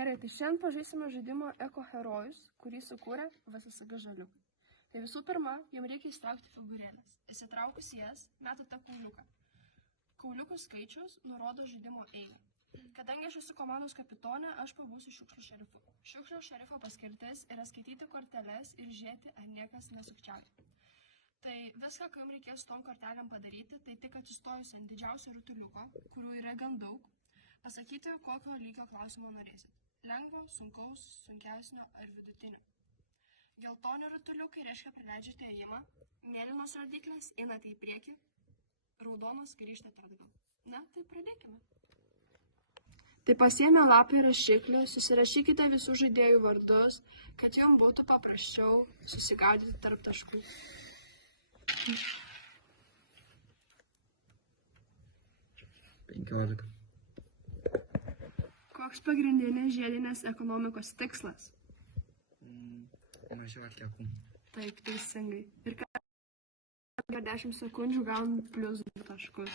Gerai, tai šiandien pažaisime žaidimą Eko herojus, kurį sukūrė VSSG žaliukai. Tai visų pirma, jums reikia įstraukti figūrėles. Įsitraukus jas, metate kauliuką. Kauliukų skaičius nurodo žaidimo eigą. Kadangi aš esu komandos kapitonė, aš pabūsiu šiukšlių šerifu. Šiukšlių šerifo paskirtis yra skaityti korteles ir žiūrėti, ar niekas nesukčiauja. Tai viską, ką jums reikės tom kortelėm padaryti, tai tik atsistojus ant didžiausio rutuliuko, kurių yra gan daug, pasakyti, kokio lygio klausimo norėsit. Lengvo, sunkaus, sunkesnio ar vidutinio. Geltoni rutuliukai reiškia praleidžiate ėjimą, mėlynos rodyklės einate į priekį, raudonos grįžtate atgal. Na, tai pradėkime. Tai pasiėmę lapą ir rašiklį, susirašykite visų žaidėjų vardus, kad jums būtų paprasčiau susigaudyti tarp taškų. Koks pagrindinis žiedinės ekonomikos tikslas? Mažiau atliekų. Taip, teisingai. Ir per 10 sekundžių gaunam +2 taškus.